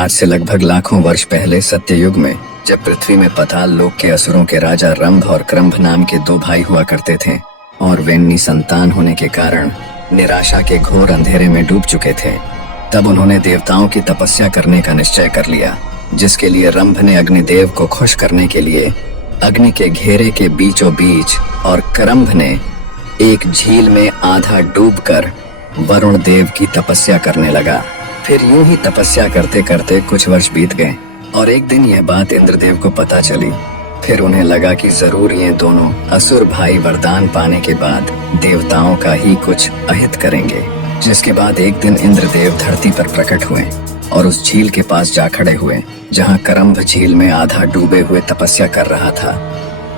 आज से लगभग लाखों वर्ष पहले सत्ययुग में, जब पृथ्वी में पाताल लोक के असुरों के राजा रंभ और क्रंभ नाम के दो भाई हुआ करते थे और वे निसंतान होने के कारण निराशा के घोर अंधेरे में डूब चुके थे, तब उन्होंने देवताओं की तपस्या करने का निश्चय कर लिया, जिसके लिए रंभ ने अग्निदेव को खुश करने के लिए अग्नि के घेरे के बीचों बीच और क्रंभ ने एक झील में आधा डूबकर वरुण देव की तपस्या करने लगा। फिर यूं ही तपस्या करते करते कुछ वर्ष बीत गए और एक दिन यह बात इंद्रदेव को पता चली। फिर उन्हें लगा कि जरूर ये दोनों असुर भाई वरदान पाने के बाद देवताओं का ही कुछ अहित करेंगे। जिसके बाद एक दिन इंद्रदेव धरती पर प्रकट हुए और उस झील के पास जा खड़े हुए जहाँ क्रंभ झील में आधा डूबे हुए तपस्या कर रहा था।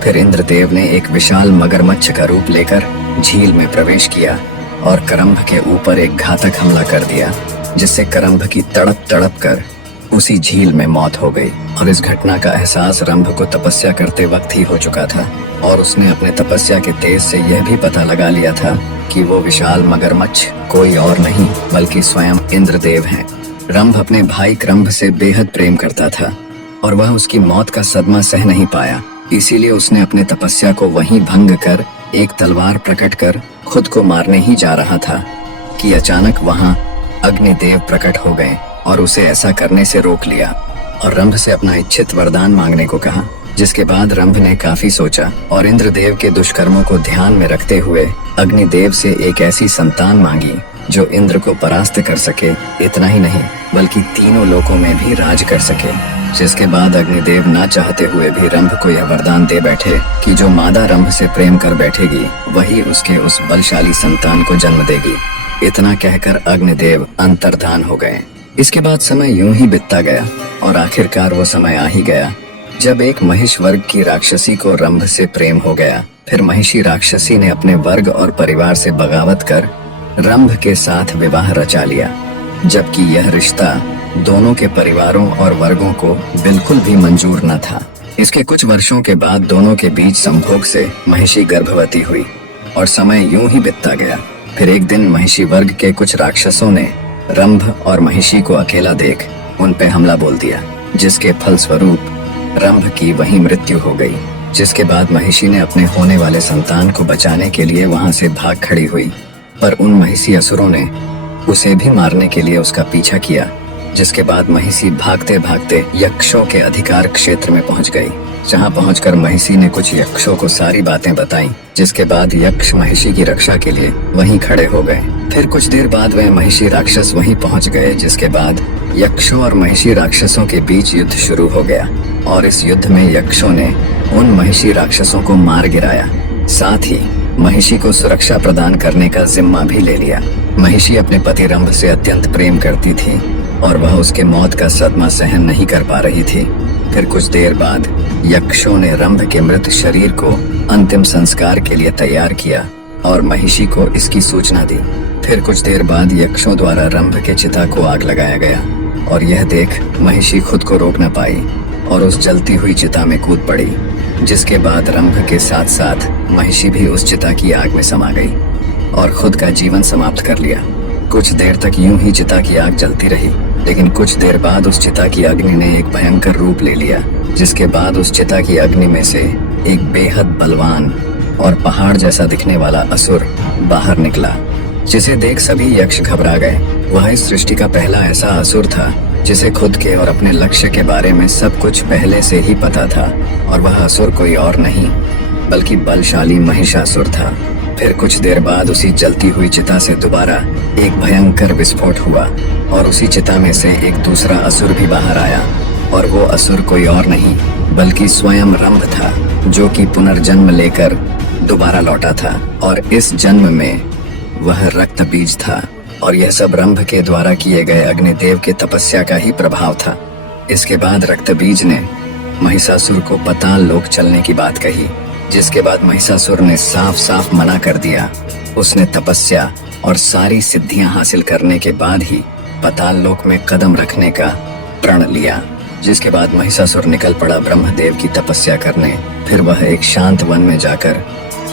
फिर इंद्रदेव ने एक विशाल मगरमच्छ का रूप लेकर झील में प्रवेश किया और क्रंभ के ऊपर एक घातक हमला कर दिया, जिससे क्रंभ की तड़प तड़प कर उसी झील में मौत हो गई। और इस घटना का एहसास रंभ को तपस्या करते वक्त ही हो चुका था और उसने अपने तपस्या के तेज से यह भी पता लगा लिया था कि वो विशाल मगरमच्छ कोई और नहीं बल्कि स्वयं इंद्रदेव हैं। रंभ अपने भाई क्रंभ से बेहद प्रेम करता था और वह उसकी मौत का सदमा सह नहीं पाया, इसीलिए उसने अपने तपस्या को वहीं भंग कर एक तलवार प्रकट कर खुद को मारने ही जा रहा था कि अचानक वहां अग्निदेव प्रकट हो गए और उसे ऐसा करने से रोक लिया और रंभ से अपना इच्छित वरदान मांगने को कहा। जिसके बाद रंभ ने काफी सोचा और इंद्रदेव के दुष्कर्मों को ध्यान में रखते हुए अग्निदेव से एक ऐसी संतान मांगी जो इंद्र को परास्त कर सके। इतना ही नहीं बल्कि तीनों लोकों में भी राज कर सके। जिसके बाद अग्निदेव ना चाहते हुए भी रंभ को यह वरदान दे बैठे कि जो मादा रंभ से प्रेम कर बैठेगी वही उसके उस बलशाली संतान को जन्म देगी। इतना कहकर अग्निदेव अंतर्धान हो गए। इसके बाद समय यूं ही बीतता गया और आखिरकार वो समय आ ही गया जब एक महिष वर्ग की राक्षसी को रंभ से प्रेम हो गया। फिर महिषी राक्षसी ने अपने वर्ग और परिवार से बगावत कर रंभ के साथ विवाह रचा लिया, जबकि यह रिश्ता दोनों के परिवारों और वर्गों को बिल्कुल भी मंजूर न था। इसके कुछ वर्षों के बाद दोनों के बीच संभोग से महिषी गर्भवती हुई और समय यूं ही बीतता गया। फिर एक दिन महिषी वर्ग के कुछ राक्षसों ने रंभ और महिषी को अकेला देख उन पे हमला बोल दिया, जिसके फलस्वरूप रंभ की वहीं मृत्यु हो गई। जिसके बाद महिषी ने अपने होने वाले संतान को बचाने के लिए वहां से भाग खड़ी हुई, पर उन महिषी असुरों ने उसे भी मारने के लिए उसका पीछा किया। जिसके बाद महिषी भागते भागते यक्षों के अधिकार क्षेत्र में पहुंच गई, जहां पहुंचकर महिषी ने कुछ यक्षों को सारी बातें बताई। जिसके बाद यक्ष महिषी की रक्षा के लिए वहीं खड़े हो गए। फिर कुछ देर बाद वह महिषी राक्षस वहीं पहुंच गए। जिसके बाद यक्षों और महिषी राक्षसों के बीच युद्ध शुरू हो गया और इस युद्ध में यक्षों ने उन महिषी राक्षसों को मार गिराया, साथ ही महिषी को सुरक्षा प्रदान करने का जिम्मा भी ले लिया। महिषी अपने पति रंभ से अत्यंत प्रेम करती थी और वह उसके मौत का सदमा सहन नहीं कर पा रही थी। फिर कुछ देर बाद यक्षों ने रंभ के मृत शरीर को अंतिम संस्कार के लिए तैयार किया और महिषी को इसकी सूचना दी। फिर कुछ देर बाद यक्षों द्वारा रंभ के चिता को आग लगाया गया और यह देख महिषी खुद को रोक न पाई और उस जलती हुई चिता में कूद पड़ी। जिसके बाद रंभ के साथ साथ महिषी भी उस चिता की आग में समा गई और खुद का जीवन समाप्त कर लिया। कुछ देर तक यूं ही चिता की आग जलती रही, लेकिन कुछ देर बाद उस चिता की अग्नि ने एक भयंकर रूप ले लिया। जिसके बाद उस चिता की अग्नि में से एक बेहद बलवान और पहाड़ जैसा दिखने वाला असुर बाहर निकला, जिसे देख सभी यक्ष घबरा गए। वह इस सृष्टि का पहला ऐसा असुर था जिसे खुद के और अपने लक्ष्य के बारे में सब कुछ पहले से ही पता था, और वह असुर कोई और नहीं बल्कि बलशाली महिषासुर था। फिर कुछ देर बाद उसी जलती हुई चिता से दोबारा एक भयंकर विस्फोट हुआ और उसी चिता में से एक दूसरा असुर भी बाहर आया, और वो असुर कोई और नहीं बल्कि स्वयं रंभ था, जो कि पुनर्जन्म लेकर दोबारा लौटा था। और इस जन्म में वह रक्त बीज था और यह सब रंभ के द्वारा किए गए अग्निदेव के तपस्या का ही प्रभाव था। इसके बाद रक्त बीज ने महिषासुर को पाताल लोक चलने की बात कही, जिसके बाद महिषासुर ने साफ साफ मना कर दिया। उसने तपस्या और सारी सिद्धियां हासिल करने के बाद ही पाताल लोक में कदम रखने का प्रण लिया। जिसके बाद महिषासुर निकल पड़ा ब्रह्मदेव की तपस्या करने। फिर वह एक शांत वन में जाकर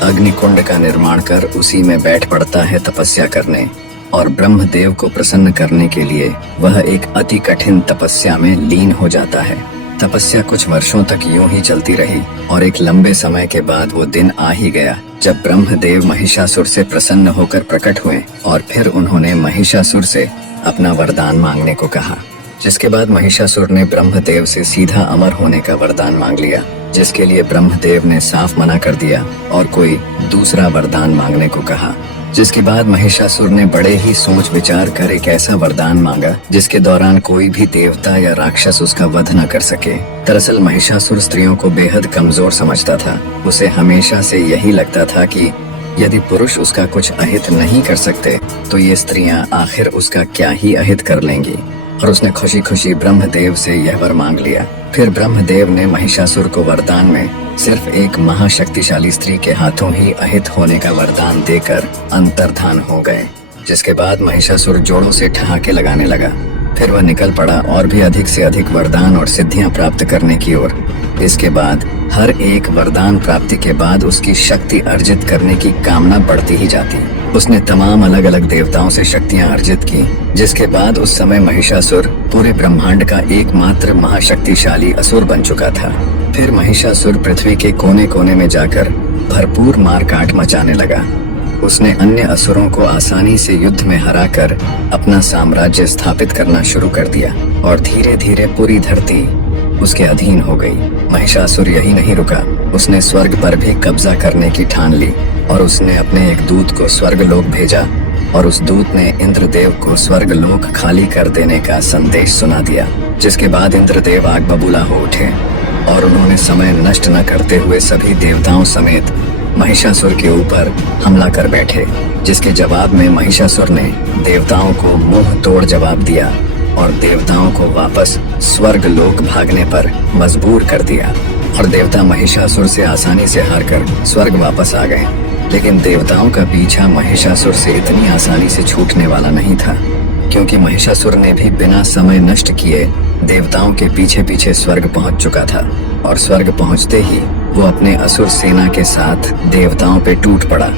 अग्निकुंड का निर्माण कर उसी में बैठ पड़ता है तपस्या करने। और ब्रह्मदेव को प्रसन्न करने के लिए वह एक अति कठिन तपस्या में लीन हो जाता है। तपस्या कुछ वर्षों तक यूं ही चलती रही और एक लंबे समय के बाद वो दिन आ ही गया जब ब्रह्मदेव महिषासुर से प्रसन्न होकर प्रकट हुए और फिर उन्होंने महिषासुर से अपना वरदान मांगने को कहा। जिसके बाद महिषासुर ने ब्रह्मदेव से सीधा अमर होने का वरदान मांग लिया, जिसके लिए ब्रह्मदेव ने साफ मना कर दिया और कोई दूसरा वरदान मांगने को कहा। जिसके बाद महिषासुर ने बड़े ही सोच विचार कर एक ऐसा वरदान मांगा जिसके दौरान कोई भी देवता या राक्षस उसका वध न कर सके। दरअसल महिषासुर स्त्रियों को बेहद कमजोर समझता था। उसे हमेशा से यही लगता था कि यदि पुरुष उसका कुछ अहित नहीं कर सकते तो ये स्त्रियां आखिर उसका क्या ही अहित कर लेंगी। और उसने खुशी खुशी ब्रह्मदेव से यह वर मांग लिया। फिर ब्रह्मदेव ने महिषासुर को वरदान में सिर्फ एक महाशक्तिशाली स्त्री के हाथों ही अहित होने का वरदान देकर अंतर्धान हो गए। जिसके बाद महिषासुर जोड़ों से ठहाके लगाने लगा। फिर वह निकल पड़ा और भी अधिक से अधिक वरदान और सिद्धियां प्राप्त करने की ओर। इसके बाद हर एक वरदान प्राप्ति के बाद उसकी शक्ति अर्जित करने की कामना बढ़ती ही जाती। उसने तमाम अलग अलग देवताओं से शक्तियां अर्जित की, जिसके बाद उस समय महिषासुर पूरे ब्रह्मांड का एकमात्र महाशक्तिशाली असुर बन चुका था। फिर महिषासुर पृथ्वी के कोने कोने में जाकर भरपूर मारकाट मचाने लगा। उसने अन्य असुरों को आसानी से युद्ध में हराकर अपना साम्राज्य स्थापित करना शुरू कर दिया और धीरे धीरे पूरी धरती उसके अधीन हो गई। महिषासुर यही नहीं रुका, उसने स्वर्ग पर भी कब्जा करने की ठान ली और उसने अपने एक दूत को स्वर्गलोक भेजा और उस दूत ने इंद्रदेव को स्वर्गलोक खाली कर देने का संदेश सुना दिया। जिसके बाद इंद्रदेव आग बबूला हो उठे और उन्होंने समय नष्ट न करते हुए सभी देवताओं समेत महिषासुर के ऊपर हमला कर बैठे। जिसके जवाब में महिषासुर ने देवताओं को मुंह तोड़ जवाब दिया और देवताओं को वापस स्वर्ग लोक भागने पर मजबूर कर दिया और देवता महिषासुर से आसानी से हारकर स्वर्ग वापस आ गए। लेकिन देवताओं का पीछा महिषासुर से इतनी आसानी से छूटने वाला नहीं था, क्योंकि महिषासुर ने भी बिना समय नष्ट किए देवताओं के पीछे पीछे स्वर्ग पहुंच चुका था और स्वर्ग पहुंचते ही वो अपने असुर सेना के साथ देवताओं पे टूट पड़ा।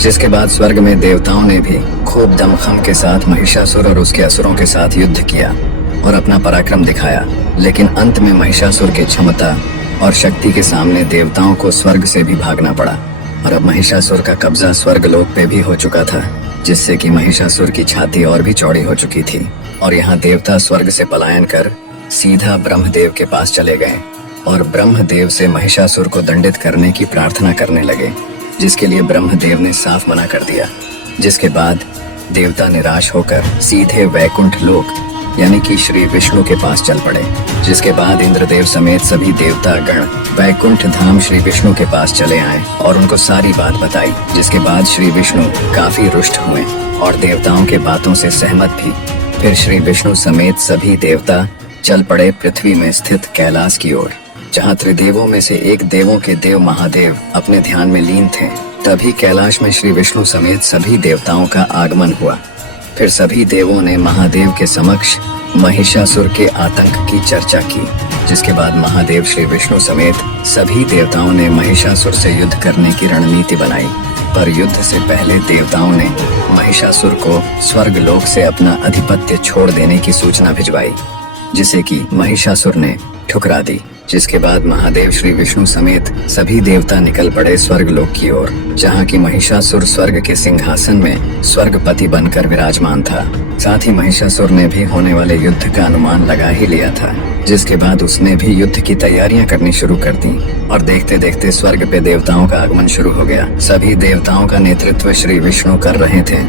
जिसके बाद स्वर्ग में देवताओं ने भी खूब दमखम के साथ महिषासुर और उसके असुरों के साथ युद्ध किया और अपना पराक्रम दिखाया। लेकिन अंत में महिषासुर की क्षमता और शक्ति के सामने देवताओं को स्वर्ग से भी भागना पड़ा और अब महिषासुर का कब्जा स्वर्ग लोक पे भी हो चुका था, जिससे कि महिषासुर की छाती और भी चौड़ी हो चुकी थी। और यहाँ देवता स्वर्ग से पलायन कर सीधा ब्रह्मदेव के पास चले गए और ब्रह्मदेव से महिषासुर को दंडित करने की प्रार्थना करने लगे, जिसके लिए ब्रह्मदेव ने साफ मना कर दिया। जिसके बाद देवता निराश होकर सीधे वैकुंठ लोक यानी कि श्री विष्णु के पास चल पड़े। जिसके बाद इंद्रदेव समेत सभी देवता गण वैकुंठ धाम श्री विष्णु के पास चले आए और उनको सारी बात बताई। जिसके बाद श्री विष्णु काफी रुष्ट हुए और देवताओं के बातों से सहमत भी। फिर श्री विष्णु समेत सभी देवता चल पड़े पृथ्वी में स्थित कैलाश की ओर, जहाँ त्रिदेवों में से एक देवों के देव महादेव अपने ध्यान में लीन थे। तभी कैलाश में श्री विष्णु समेत सभी देवताओं का आगमन हुआ। फिर सभी देवों ने महादेव के समक्ष महिषासुर के आतंक की चर्चा की। जिसके बाद महादेव श्री विष्णु समेत सभी देवताओं ने महिषासुर से युद्ध करने की रणनीति बनाई। पर युद्ध से पहले देवताओं ने महिषासुर को स्वर्ग लोक से अपना अधिपत्य छोड़ देने की सूचना भिजवाई, जिसे कि महिषासुर ने ठुकरा दी। जिसके बाद महादेव श्री विष्णु समेत सभी देवता निकल पड़े स्वर्ग लोक की ओर, जहाँ की महिषासुर स्वर्ग के सिंहासन में स्वर्गपति बनकर विराजमान था। साथ ही महिषासुर ने भी होने वाले युद्ध का अनुमान लगा ही लिया था। जिसके बाद उसने भी युद्ध की तैयारियां करनी शुरू कर दी और देखते देखते स्वर्ग पे देवताओं का आगमन शुरू हो गया। सभी देवताओं का नेतृत्व श्री विष्णु कर रहे थे,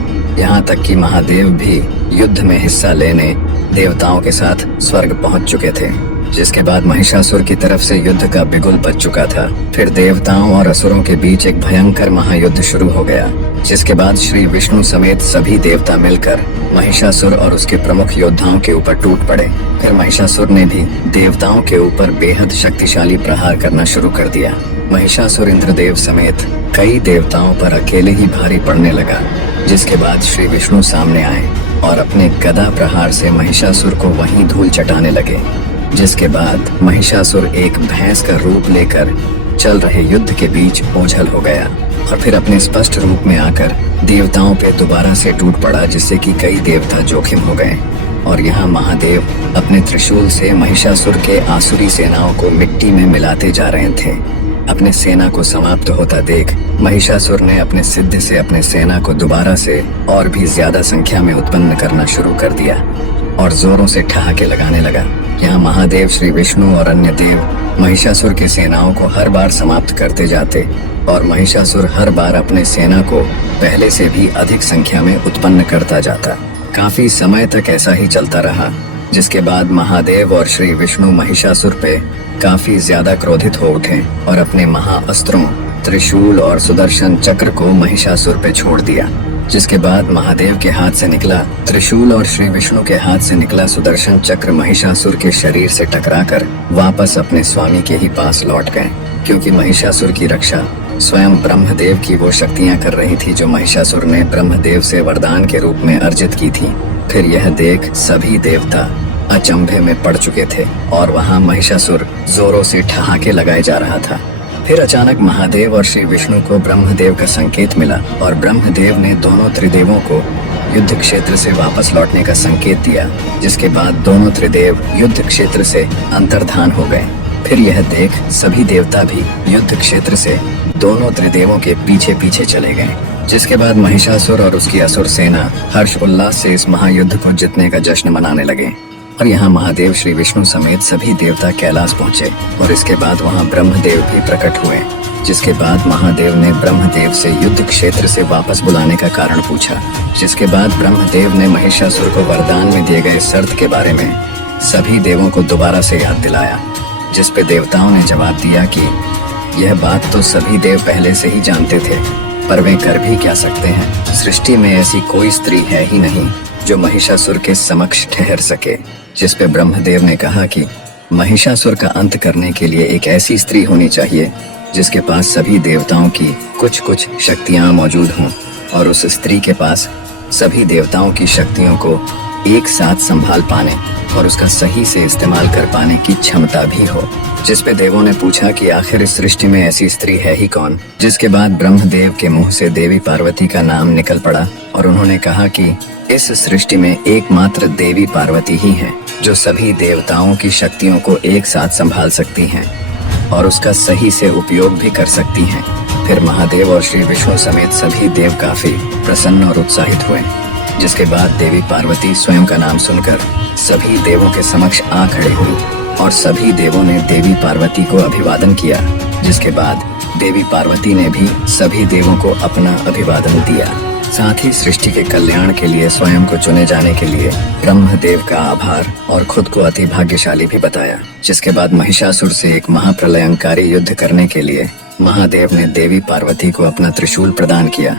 यहाँ तक कि महादेव भी युद्ध में हिस्सा लेने देवताओं के साथ स्वर्ग पहुंच चुके थे। जिसके बाद महिषासुर की तरफ से युद्ध का बिगुल बज चुका था। फिर देवताओं और असुरों के बीच एक भयंकर महायुद्ध शुरू हो गया। जिसके बाद श्री विष्णु समेत सभी देवता मिलकर महिषासुर और उसके प्रमुख योद्धाओं के ऊपर टूट पड़े। फिर महिषासुर ने भी देवताओं के ऊपर बेहद शक्तिशाली प्रहार करना शुरू कर दिया। महिषासुर इंद्रदेव समेत कई देवताओं पर अकेले ही भारी पड़ने लगा। जिसके बाद श्री विष्णु सामने आए और अपने गदा प्रहार से महिषासुर को वहीं धूल चटाने लगे। जिसके बाद महिषासुर एक भैंस का रूप लेकर चल रहे युद्ध के बीच ओझल हो गया और फिर अपने स्पष्ट रूप में आकर देवताओं पे दोबारा से टूट पड़ा, जिससे कि कई देवता जोखिम हो गए। और यहाँ महादेव अपने त्रिशूल से महिषासुर के आसुरी सेनाओं को मिट्टी में मिलाते जा रहे थे। अपने सेना को समाप्त होता देख महिषासुर ने अपने सिद्ध से अपने सेना को दोबारा से और भी ज्यादा संख्या में उत्पन्न करना शुरू कर दिया और जोरों से ठहाके लगाने लगा। यहाँ महादेव, श्री विष्णु और अन्य देव महिषासुर की सेनाओं को हर बार समाप्त करते जाते और महिषासुर हर बार अपने सेना को पहले से भी अधिक संख्या में उत्पन्न करता जाता। काफी समय तक ऐसा ही चलता रहा, जिसके बाद महादेव और श्री विष्णु महिषासुर पे काफी ज्यादा क्रोधित हो उठे और अपने महाअस्त्रों त्रिशूल और सुदर्शन चक्र को महिषासुर पे छोड़ दिया। जिसके बाद महादेव के हाथ से निकला त्रिशूल और श्री विष्णु के हाथ से निकला सुदर्शन चक्र महिषासुर के शरीर से टकराकर वापस अपने स्वामी के ही पास लौट गए, क्योंकि महिषासुर की रक्षा स्वयं ब्रह्मदेव की वो शक्तियां कर रही थी जो महिषासुर ने ब्रह्मदेव से वरदान के रूप में अर्जित की थी। फिर यह देख सभी देवता अचंभे में पड़ चुके थे और वहां महिषासुर जोरों से ठहाके लगाए जा रहा था। फिर अचानक महादेव और श्री विष्णु को ब्रह्मदेव का संकेत मिला और ब्रह्मदेव ने दोनों त्रिदेवों को युद्ध क्षेत्र से वापस लौटने का संकेत दिया, जिसके बाद दोनों त्रिदेव युद्ध क्षेत्र से अंतर्धान हो गए। फिर यह देख सभी देवता भी युद्ध क्षेत्र से दोनों त्रिदेवों के पीछे पीछे चले गए। जिसके बाद महिषासुर और उसकी असुर सेना हर्ष उल्लास से इस महायुद्ध को जीतने का जश्न मनाने लगे। और यहाँ महादेव, श्री विष्णु समेत सभी देवता कैलाश पहुँचे और इसके बाद वहाँ ब्रह्मदेव भी प्रकट हुए। जिसके बाद महादेव ने ब्रह्मदेव से युद्ध क्षेत्र से वापस बुलाने का कारण पूछा। जिसके बाद ब्रह्मदेव ने महिषासुर को वरदान में दिए गए शर्त के बारे में सभी देवों को दोबारा से याद दिलाया, जिस पे देवताओं ने जवाब दिया कि यह बात तो सभी देव पहले से ही जानते थे, पर वे कर भी क्या सकते हैं। सृष्टि में ऐसी कोई स्त्री है ही नहीं जो महिषासुर के समक्ष ठहर सके। जिस पे ब्रह्मदेव ने कहा कि महिषासुर का अंत करने के लिए एक ऐसी स्त्री होनी चाहिए जिसके पास सभी देवताओं की कुछ कुछ शक्तियां मौजूद हों और उस स्त्री के पास सभी देवताओं की शक्तियों को एक साथ संभाल पाने और उसका सही से इस्तेमाल कर पाने की क्षमता भी हो। जिस पे देवों ने पूछा कि आखिर इस सृष्टि में ऐसी स्त्री है ही कौन। जिसके बाद ब्रह्मदेव के मुंह से देवी पार्वती का नाम निकल पड़ा और उन्होंने कहा कि इस सृष्टि में एकमात्र देवी पार्वती ही है जो सभी देवताओं की शक्तियों को एक साथ संभाल सकती हैं और उसका सही से उपयोग भी कर सकती हैं। फिर महादेव और श्री विष्णु समेत सभी देव काफी प्रसन्न और उत्साहित हुए। जिसके बाद देवी पार्वती स्वयं का नाम सुनकर सभी देवों के समक्ष आ खड़े हुई और सभी देवों ने देवी पार्वती को अभिवादन किया। जिसके बाद देवी पार्वती ने भी सभी देवों को अपना अभिवादन दिया। साथ ही सृष्टि के कल्याण के लिए स्वयं को चुने जाने के लिए ब्रह्मदेव का आभार और खुद को अति भाग्यशाली भी बताया। जिसके बाद महिषासुर से एक महाप्रलयंकारी युद्ध करने के लिए महादेव ने देवी पार्वती को अपना त्रिशूल प्रदान किया।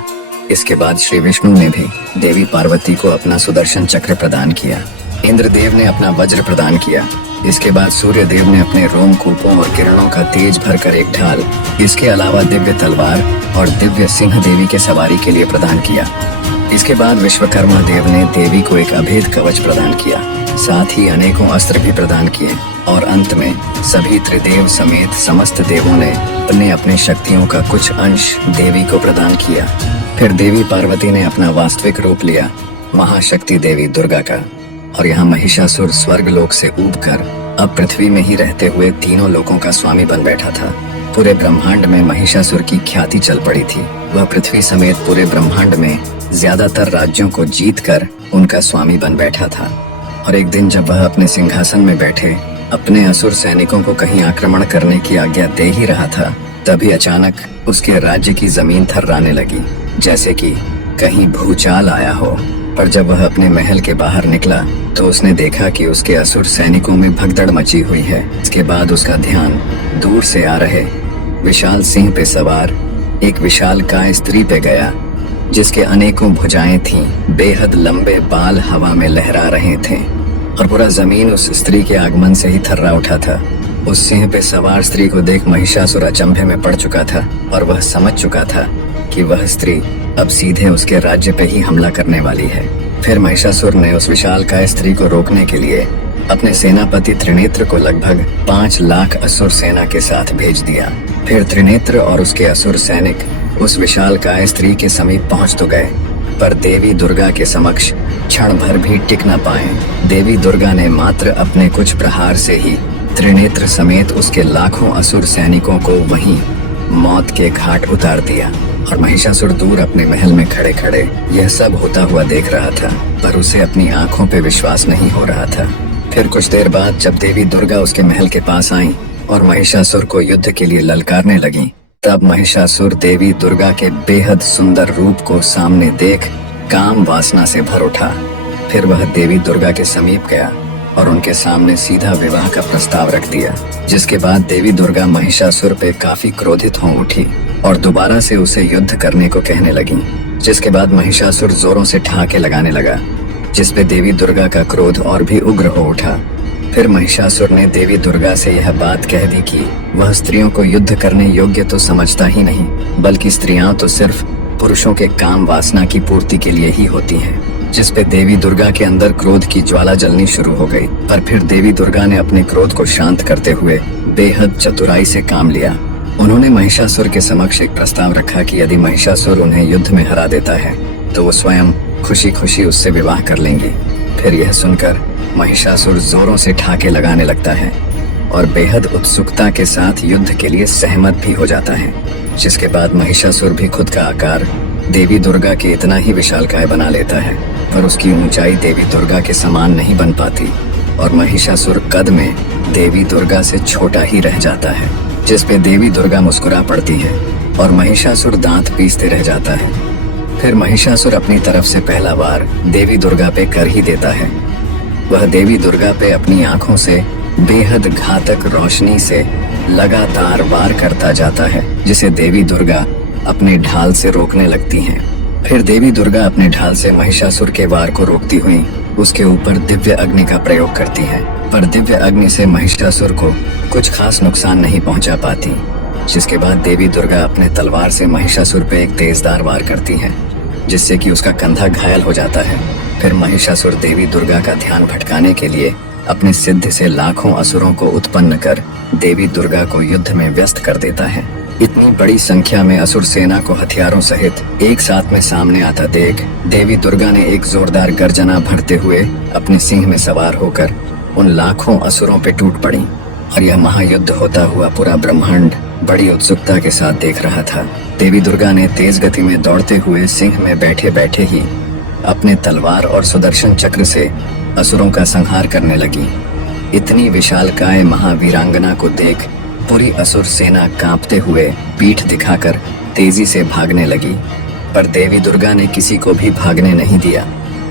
इसके बाद श्री विष्णु ने भी देवी पार्वती को अपना सुदर्शन चक्र प्रदान किया। इंद्रदेव ने अपना वज्र प्रदान किया। इसके बाद सूर्य देव ने अपने रोमकूपों और किरणों का तेज भरकर एक ढाल, इसके अलावा दिव्य तलवार और दिव्य सिंह देवी के सवारी के लिए प्रदान किया। इसके बाद विश्वकर्मा देव ने देवी को एक अभेद कवच प्रदान किया। साथ ही अनेकों अस्त्र भी प्रदान किए और अंत में सभी त्रिदेव समेत समस्त देवों ने अपने अपने शक्तियों का कुछ अंश देवी को प्रदान किया। फिर देवी पार्वती ने अपना वास्तविक रूप लिया, महाशक्ति देवी दुर्गा का। और यहाँ महिषासुर स्वर्ग लोक से ऊबकर अब पृथ्वी में ही रहते हुए तीनों लोकों का स्वामी बन बैठा था। पूरे ब्रह्मांड में महिषासुर की ख्याति चल पड़ी थी। वह पृथ्वी समेत पूरे ब्रह्मांड में ज्यादातर राज्यों को जीतकर उनका स्वामी बन बैठा था। और एक दिन जब वह अपने सिंहासन में बैठे अपने असुर सैनिकों को कहीं आक्रमण करने की आज्ञा दे ही रहा था, तभी अचानक उसके राज्य की जमीन थर्राने लगी, जैसे कि कहीं भूचाल आया हो। पर जब वह अपने महल के बाहर निकला तो उसने देखा कि उसके असुर सैनिकों में भगदड़ मची हुई है। इसके बाद उसका ध्यान दूर से आ रहे विशाल सिंह पे सवार एक विशालकाय स्त्री पे गया, जिसके अनेकों भुजाएं थीं, बेहद लंबे बाल हवा में लहरा रहे थे और पूरा जमीन उस स्त्री के आगमन से ही थर्रा उठा था। उस सिंह पे सवार स्त्री को देख महिषासुर अचंभे में पड़ चुका था और वह समझ चुका था कि वह स्त्री अब सीधे उसके राज्य पे ही हमला करने वाली है। फिर महिषासुर ने उस विशालकाय स्त्री को रोकने के लिए अपने सेनापति त्रिनेत्र को लगभग 5 लाख असुर सेना के साथ भेज दिया। फिर त्रिनेत्र और उसके असुर सैनिक उस विशालकाय स्त्री के समीप पहुंच तो गए, पर देवी दुर्गा के समक्ष क्षण भर भी टिक न पाए। देवी दुर्गा ने मात्र अपने कुछ प्रहार से ही त्रिनेत्र समेत उसके लाखों असुर सैनिकों को वहीं मौत के घाट उतार दिया। और महिषासुर दूर अपने महल में खड़े खड़े यह सब होता हुआ देख रहा था, पर उसे अपनी आंखों पे विश्वास नहीं हो रहा था। फिर कुछ देर बाद जब देवी दुर्गा उसके महल के पास आईं और महिषासुर को युद्ध के लिए ललकारने लगी, तब महिषासुर देवी दुर्गा के बेहद सुंदर रूप को सामने देख काम वासना से भर उठा। फिर वह देवी दुर्गा के समीप गया और उनके सामने सीधा विवाह का प्रस्ताव रख दिया, जिसके बाद देवी दुर्गा महिषासुर पे काफी क्रोधित हो उठी और दोबारा से उसे युद्ध करने को कहने लगी। जिसके बाद महिषासुर जोरों से ठहाके लगाने लगा, जिसपे देवी दुर्गा का क्रोध और भी उग्र हो उठा। फिर महिषासुर ने देवी दुर्गा से यह बात कह दी कि वह स्त्रियों को युद्ध करने योग्य तो समझता ही नहीं, बल्कि स्त्रियां तो सिर्फ पुरुषों के काम वासना की पूर्ति के लिए ही होती हैं। जिसपे देवी दुर्गा के अंदर क्रोध की ज्वाला जलनी शुरू हो गई। पर फिर देवी दुर्गा ने अपने क्रोध को शांत करते हुए बेहद चतुराई से काम लिया। उन्होंने महिषासुर के समक्ष एक प्रस्ताव रखा कि यदि महिषासुर उन्हें युद्ध में हरा देता है तो वो स्वयं खुशी खुशी उससे विवाह कर लेंगी। फिर यह सुनकर महिषासुर जोरों से ठहाके लगाने लगता है और बेहद उत्सुकता के साथ युद्ध के लिए सहमत भी हो जाता है। जिसके बाद महिषासुर भी खुद का आकार देवी दुर्गा के इतना ही विशालकाय बना लेता है, पर उसकी ऊंचाई देवी दुर्गा के समान नहीं बन पाती और महिषासुर कद में देवी दुर्गा से छोटा ही रह जाता है। जिसपे देवी दुर्गा मुस्कुरा पड़ती है और महिषासुर दांत पीसते रह जाता है। फिर महिषासुर अपनी तरफ से पहला वार देवी दुर्गा पे कर ही देता है। वह देवी दुर्गा पे अपनी आंखों से बेहद घातक रोशनी से लगातार वार करता जाता है, जिसे देवी दुर्गा अपने ढाल से रोकने लगती हैं। फिर देवी दुर्गा अपने ढाल से महिषासुर के वार को रोकती हुई उसके ऊपर दिव्य अग्नि का प्रयोग करती है, पर दिव्य अग्नि से महिषासुर को कुछ खास नुकसान नहीं पहुंचा पाती। जिसके बाद देवी दुर्गा अपने तलवार से महिषासुर पे एक तेजदार वार करती है, जिससे कि उसका कंधा घायल हो जाता है। फिर महिषासुर देवी दुर्गा का ध्यान भटकाने के लिए अपने सिद्ध से लाखों असुरों को उत्पन्न कर देवी दुर्गा को युद्ध में व्यस्त कर देता है। इतनी बड़ी संख्या में असुर सेना को हथियारों सहित एक साथ में सामने आता देख देवी दुर्गा ने एक जोरदार गर्जना भरते हुए अपने सिंह में सवार होकर उन लाखों असुरों पे टूट पड़ी। और यह महायुद्ध होता हुआ पूरा ब्रह्मांड बड़ी उत्सुकता के साथ देख रहा था। देवी दुर्गा ने तेज गति में दौड़ते हुए सिंह में बैठे बैठे ही अपने तलवार और सुदर्शन चक्र से असुरों का संहार करने लगी। इतनी विशालकाय महावीरांगना को देख पूरी असुर सेना कांपते हुए पीठ दिखाकर तेजी से भागने लगी, पर देवी दुर्गा ने किसी को भी भागने नहीं दिया,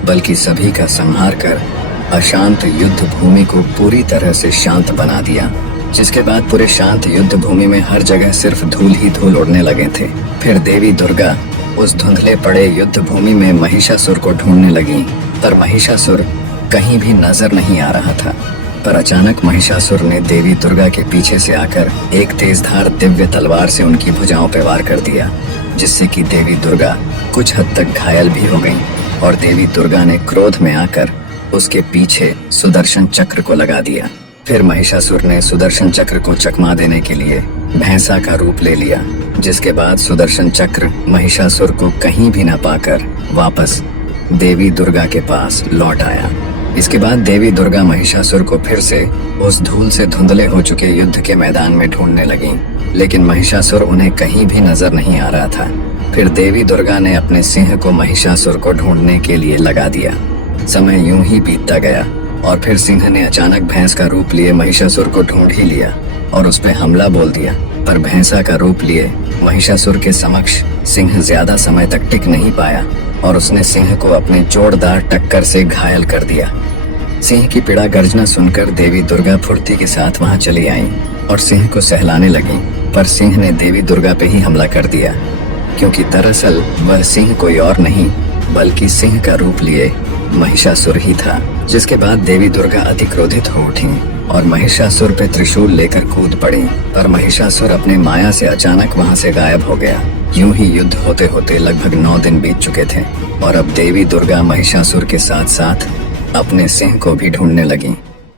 बल्कि सभी का संहार कर अशांत युद्ध भूमि को पूरी तरह से शांत बना दिया। जिसके बाद पूरे शांत युद्ध भूमि में हर जगह सिर्फ धूल ही धूल उड़ने लगे थे। फिर देवी दुर्गा उस धुंधले पड़े युद्ध भूमि में महिषासुर को ढूंढने लगी, पर महिषासुर कहीं भी नजर नहीं आ रहा था। पर अचानक महिषासुर ने देवी दुर्गा के पीछे से आकर एक तेजधार दिव्य तलवार से उनकी भुजाओं पर वार कर दिया, जिससे कि देवी दुर्गा कुछ हद तक घायल भी हो गईं। और देवी दुर्गा ने क्रोध में आकर उसके पीछे सुदर्शन चक्र को लगा दिया। फिर महिषासुर ने सुदर्शन चक्र को चकमा देने के लिए भैंसा का रूप ले लिया, जिसके बाद सुदर्शन चक्र महिषासुर को कहीं भी न पाकर वापस देवी दुर्गा के पास लौट आया। इसके बाद देवी दुर्गा महिषासुर को फिर से उस धूल से धुंधले हो चुके युद्ध के मैदान में ढूंढने लगी, लेकिन महिषासुर उन्हें कहीं भी नजर नहीं आ रहा था। फिर देवी दुर्गा ने अपने सिंह को महिषासुर को ढूंढने के लिए लगा दिया। समय यूं ही बीतता गया और फिर सिंह ने अचानक भैंस का रूप लिए महिषासुर को ढूंढ ही लिया और उस पे हमला बोल दिया। पर भैंसा का रूप लिए महिषासुर के समक्ष सिंह ज्यादा समय तक टिक नहीं पाया और उसने सिंह को अपने जोरदार टक्कर से घायल कर दिया। सिंह की पीड़ा गर्जना सुनकर देवी दुर्गा फुर्ती के साथ वहां चली आई और सिंह को सहलाने लगी, पर सिंह ने देवी दुर्गा पे ही हमला कर दिया, क्योंकि दरअसल वह सिंह कोई और नहीं बल्कि सिंह का रूप लिए महिषासुर ही था। जिसके बाद देवी दुर्गा अति क्रोधित हो उठी और महिषासुर पे त्रिशूल लेकर कूद पड़ी, पर महिषासुर अपने माया से अचानक वहां से गायब हो गया। यूं ही युद्ध होते होते लगभग 9 दिन बीत चुके थे और अब देवी दुर्गा महिषासुर के साथ साथ अपने सिंह को भी ढूंढने लगी।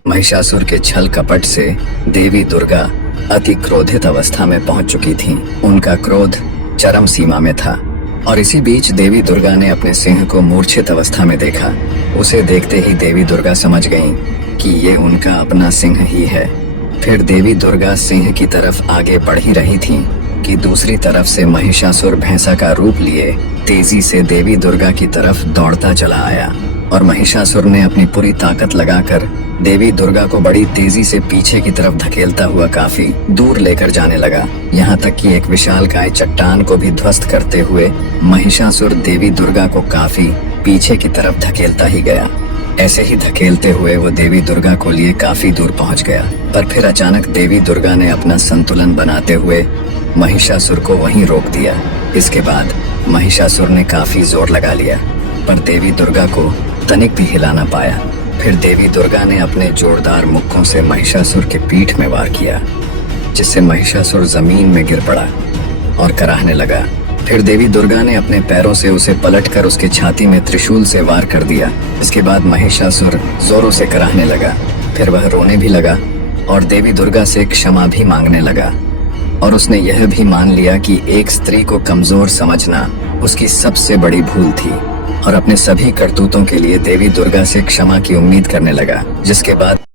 महिषासुर के छल कपट से देवी दुर्गा अति क्रोधित अवस्था में पहुंच चुकी थी। उनका क्रोध चरम सीमा में था। और इसी बीच देवी दुर्गा ने अपने सिंह को मूर्छित अवस्था में देखा। उसे देखते ही देवी दुर्गा समझ गईं कि ये उनका अपना सिंह ही है। फिर देवी दुर्गा सिंह की तरफ आगे बढ़ ही रही थीं कि दूसरी तरफ से महिषासुर भैंसा का रूप लिए तेजी से देवी दुर्गा की तरफ दौड़ता चला आया और महिषासुर ने अपनी पूरी ताकत लगाकर देवी दुर्गा को बड़ी तेजी से पीछे की तरफ धकेलता हुआ काफी दूर लेकर जाने लगा। यहाँ तक कि एक विशालकाय चट्टान को भी ध्वस्त करते हुए महिषासुर देवी दुर्गा को काफी पीछे की तरफ धकेलता ही गया। ऐसे ही धकेलते हुए वो देवी दुर्गा को लिए काफी दूर पहुंच गया, पर फिर अचानक देवी दुर्गा ने अपना संतुलन बनाते हुए महिषासुर को वहीं रोक दिया। इसके बाद महिषासुर ने काफी जोर लगा लिया, पर देवी दुर्गा को तनिक भी हिला ना पाया। फिर देवी दुर्गा ने अपने जोरदार मुक्कों से महिषासुर के पीठ में वार किया, जिससे महिषासुर जमीन में गिर पड़ा और कराहने लगा। फिर देवी दुर्गा ने अपने पैरों से उसे पलटकर उसके छाती में त्रिशूल से वार कर दिया। इसके बाद महिषासुर जोरों से कराहने लगा। फिर वह रोने भी लगा और देवी दुर्गा से क्षमा भी मांगने लगा। और उसने यह भी मान लिया कि एक स्त्री को कमजोर समझना उसकी सबसे बड़ी भूल थी और अपने सभी करतूतों के लिए देवी दुर्गा से क्षमा की उम्मीद करने लगा। जिसके बाद